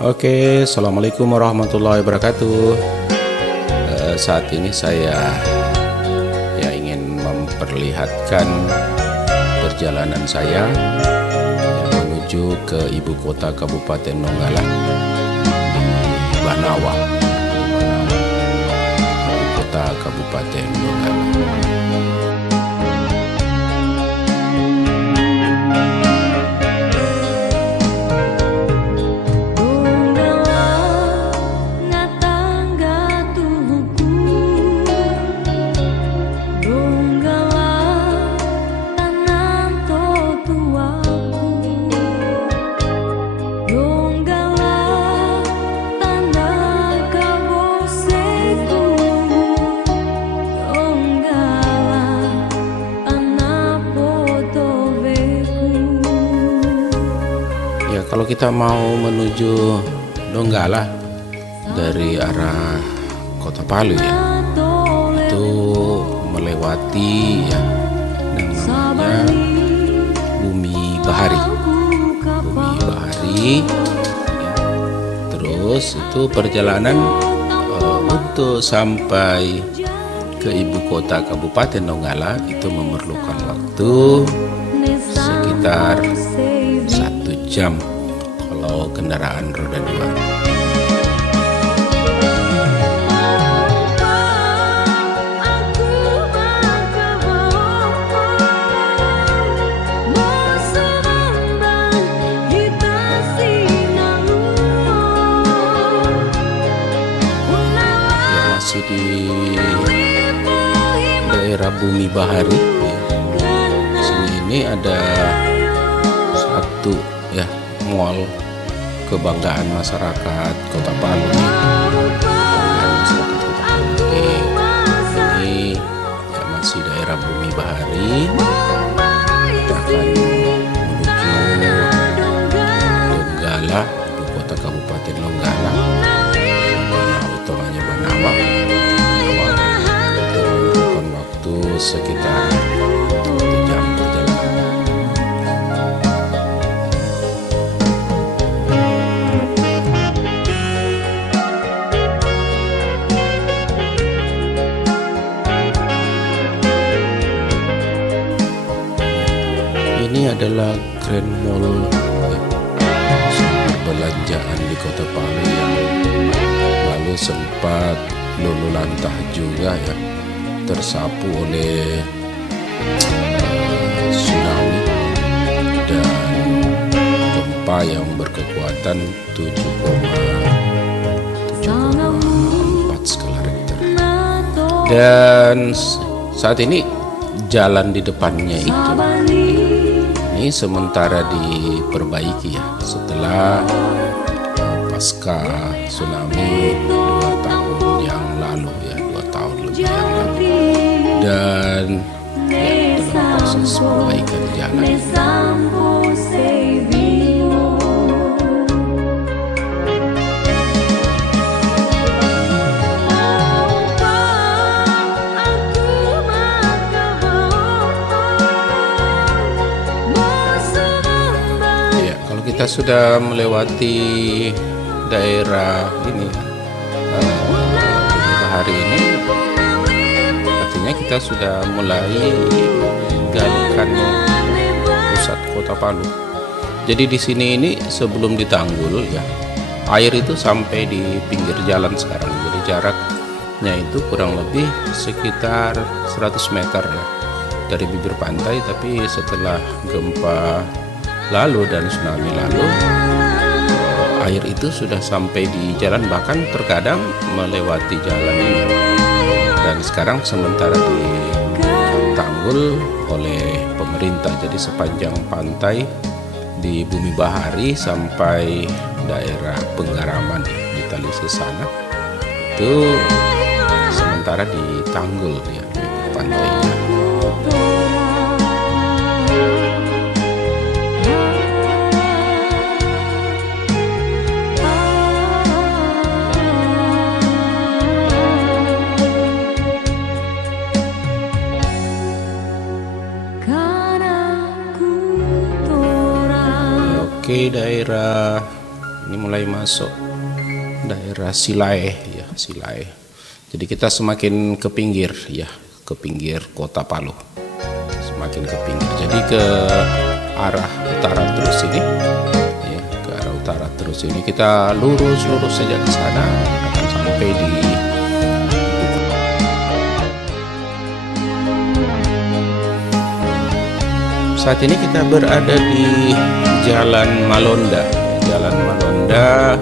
Oke, assalamualaikum warahmatullahi wabarakatuh. Saat ini saya ingin memperlihatkan perjalanan saya menuju ke ibu kota Kabupaten Donggala di Banawa, ibu kota Kabupaten Donggala. Kalau kita mau menuju Donggala dari arah Kota Palu itu melewati yang namanya Bumi Bahari. Terus itu perjalanan untuk sampai ke ibu kota Kabupaten Donggala itu memerlukan waktu sekitar 1 jam kalau kendaraan roda 2. Masih di daerah Bumi Bahari. Sini ini ada satu mall kebanggaan masyarakat Kota Palu. Ini masih daerah Bumi Bahari. Kita akan menuju Donggala, ibu kota Kabupaten Donggala. Utamanya Banawa. Itu membutuhkan waktu sekitar 1 jam perjalanan. Ini adalah Grand Mall perbelanjaan di Kota Palu yang lalu sempat luluh lantah juga tersapu oleh tsunami dan gempa yang berkekuatan 7,4 skala Richter. Dan saat ini jalan di depannya itu ini sementara diperbaiki setelah pasca tsunami 2 tahun yang lalu 2 tahun lebih yang lalu, dan dalam proses perbaikan jalan. Kita sudah melewati daerah ini Bumi Bahari ini, artinya kita sudah mulai meninggalkan pusat Kota Palu. Jadi di sini ini sebelum ditanggul air itu sampai di pinggir jalan sekarang. Jadi jaraknya itu kurang lebih sekitar 100 meter dari bibir pantai, tapi setelah gempa lalu dan tsunami lalu air itu sudah sampai di jalan, bahkan terkadang melewati jalan ini, dan sekarang sementara ditanggul oleh pemerintah. Jadi sepanjang pantai di Bumi Bahari sampai daerah Penggaraman di Talise sana itu sementara ditanggul di pantainya. Oke, daerah Ini mulai masuk daerah Silai ya, Silai. Jadi kita semakin ke pinggir ya, ke pinggir kota Palu. Semakin ke pinggir. Jadi ke arah utara terus ini. Ya, ke arah utara terus ini kita lurus saja ke sana akan sampai di saat ini kita berada di Jalan Malonda. Jalan Malonda,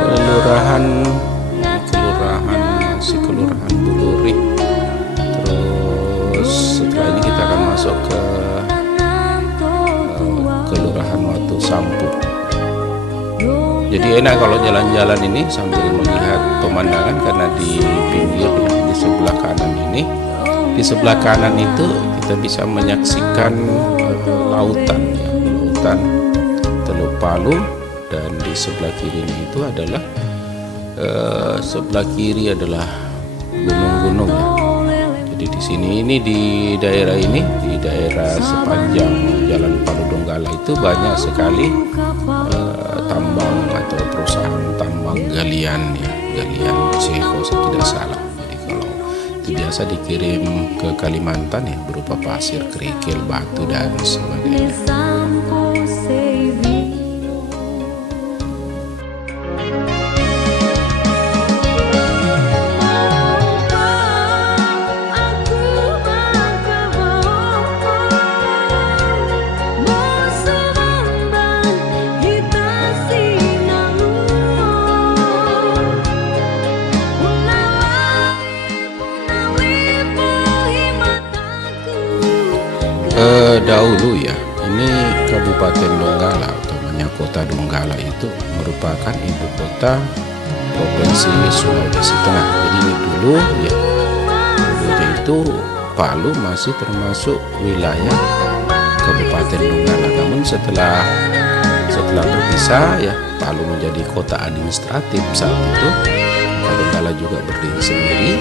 Kelurahan Buluri. Terus setelah ini kita akan masuk ke Kelurahan Watu Sampu. Jadi enak kalau jalan-jalan ini sambil melihat pemandangan karena di pinggir ya, di sebelah kanan ini. Di sebelah kanan itu kita bisa menyaksikan lautan ya, lautan Teluk Palu, dan di sebelah kiri itu adalah sebelah kiri adalah gunung-gunung ya. Jadi di sini ini di daerah ini, di daerah sepanjang Jalan Palu Donggala itu banyak sekali tambang atau perusahaan tambang galian ya, galian C kalau saya tidak salah. Jadi kalau itu biasa dikirim ke Kalimantan ya, berupa pasir, kerikil, batu dan sebagainya. Dahulu ya, ini Kabupaten Donggala, utamanya kota Donggala itu merupakan ibu kota Provinsi Sulawesi Tengah. Jadi ini dulu ya, dulunya itu Palu masih termasuk wilayah Kabupaten Donggala. Namun setelah berpisah ya, Palu menjadi kota administratif saat itu, Donggala juga berdiri sendiri.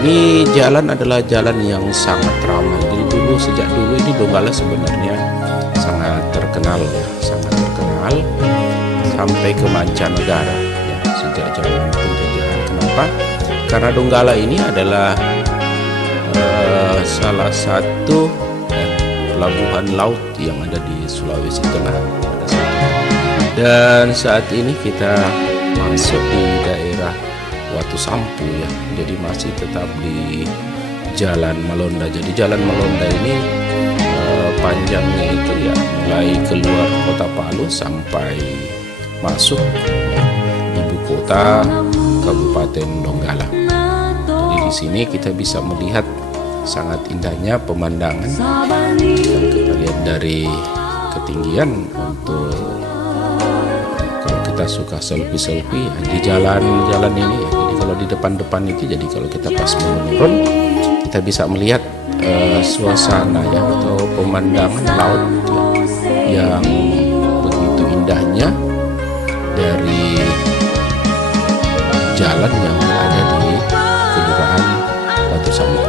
Ini jalan adalah jalan yang sangat ramai. Jadi sejak dulu ini Donggala sebenarnya sangat terkenal ya, sangat terkenal sampai ke mancanegara ya, sejak zaman penjajahan. Kenapa? Karena Donggala ini adalah salah satu pelabuhan laut yang ada di Sulawesi Tengah pada saat itu. Dan saat ini kita masuk di daerah Watu Sampu ya, jadi masih tetap di Jalan Malonda. Jadi Jalan Malonda ini panjangnya itu ya, mulai keluar kota Palu sampai masuk ibu kota Kabupaten Donggala. Jadi di sini kita bisa melihat sangat indahnya pemandangan yang kita lihat dari ketinggian. Untuk kalau kita suka selfie di jalan-jalan ini ya, jadi kalau di depan itu, jadi kalau kita pas menurun kita bisa melihat suasana ya, atau pemandangan laut ya, yang begitu indahnya dari jalan yang ada di Kelurahan Watu Sampu.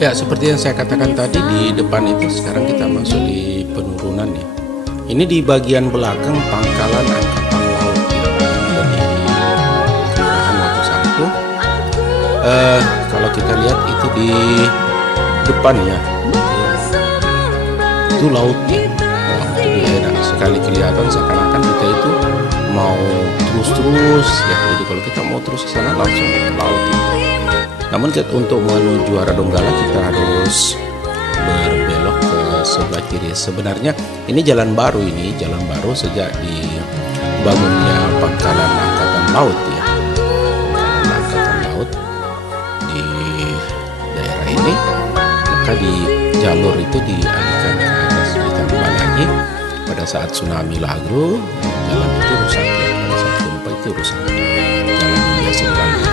Ya, seperti yang saya katakan tadi, di depan itu sekarang kita masuk di penurunan ya. Ini di bagian belakang pangkalan angkatan laut ya, dari Kelurahan Watu Sampung. Kalau kita lihat itu di depan ya, itu lautnya. Itu enak sekali kelihatan, seakan-akan kita itu mau terus ya. Jadi kalau kita mau terus ke sana langsung ke laut itu. Namun untuk menuju arah Donggala kita harus berbelok ke sebelah kiri. Sebenarnya ini jalan baru sejak dibangunnya pangkalan angkatan laut ya. Pangkalan angkatan laut di daerah ini, maka di jalur itu dialihkan ke atas, ditambah lagi pada saat tsunami lalu jalan itu rusak ya. Pada saat gempa itu rusak jalan yang biasa dilalui.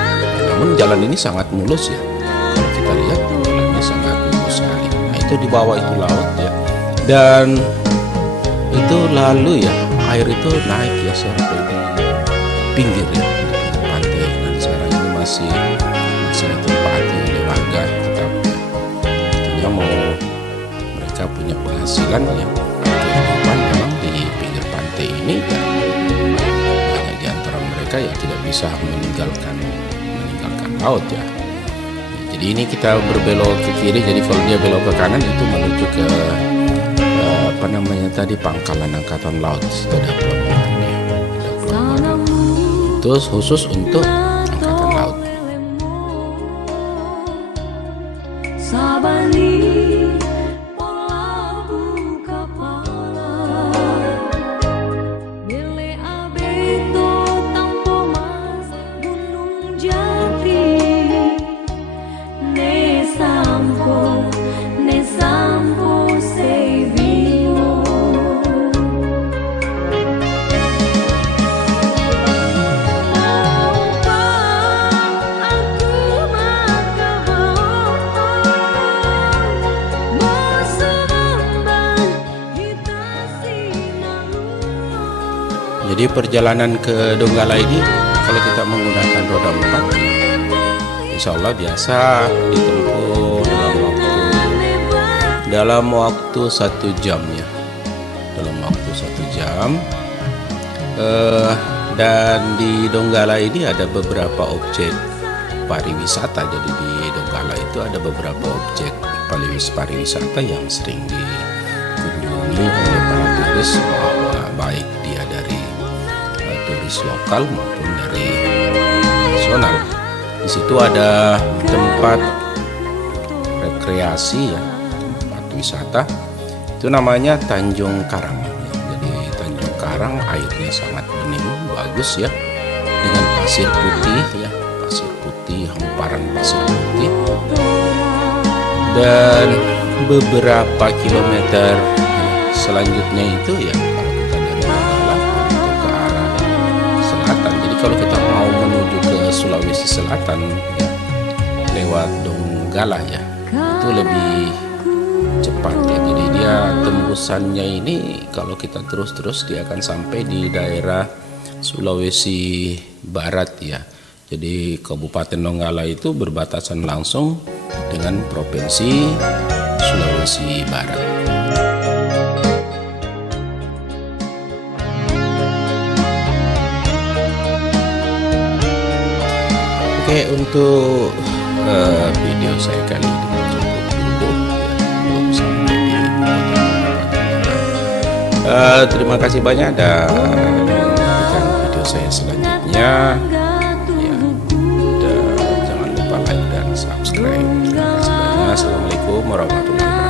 Namun jalan ini sangat mulus ya. Kalau kita lihat jalannya sangat mulus sekali. Nah itu di bawah itu laut ya. Dan itu lalu ya air itu naik ya sampai di pinggir ya, di pinggir pantai. Dan sekarang ini masih ditempati oleh warga tetap ya. Artinya mau mereka punya penghasilan ya, kehidupan memang di pinggir pantai ini dan banyak di antara mereka yang tidak bisa meninggalkan laut ya. Jadi ini kita berbelok ke kiri, jadi kalau dia belok ke kanan itu menuju ke pangkalan angkatan laut. Ada pelabuhannya, ada pelabuhan itu khusus untuk angkatan laut. Jadi perjalanan ke Donggala ini kalau kita menggunakan roda 4, insya Allah biasa ditempuh dalam waktu 1 jam ya, dalam waktu 1 jam. Dan di Donggala ini ada beberapa objek pariwisata. Jadi di Donggala itu ada beberapa objek pariwisata yang sering dikunjungi oleh para turis, baik dia dari turis lokal maupun dari nasional. Di situ ada tempat rekreasi ya, tempat wisata. Itu namanya Tanjung Karang. Jadi Tanjung Karang airnya sangat bening, bagus ya, dengan pasir putih ya, pasir putih, hamparan pasir putih. Dan beberapa kilometer selanjutnya itu ya, kalau kita mau menuju ke Sulawesi Selatan ya, lewat Donggala ya, itu lebih cepat ya. Jadi dia tembusannya ini kalau kita terus dia akan sampai di daerah Sulawesi Barat ya. Jadi Kabupaten Donggala itu berbatasan langsung dengan Provinsi Sulawesi Barat. Oke, untuk video saya kali ini cukup dulu ya, belum sampai di terima kasih banyak dan nantikan video saya selanjutnya ya, dan jangan lupa like dan subscribe. Terima kasih banyak. Assalamualaikum warahmatullahi wabarakatuh.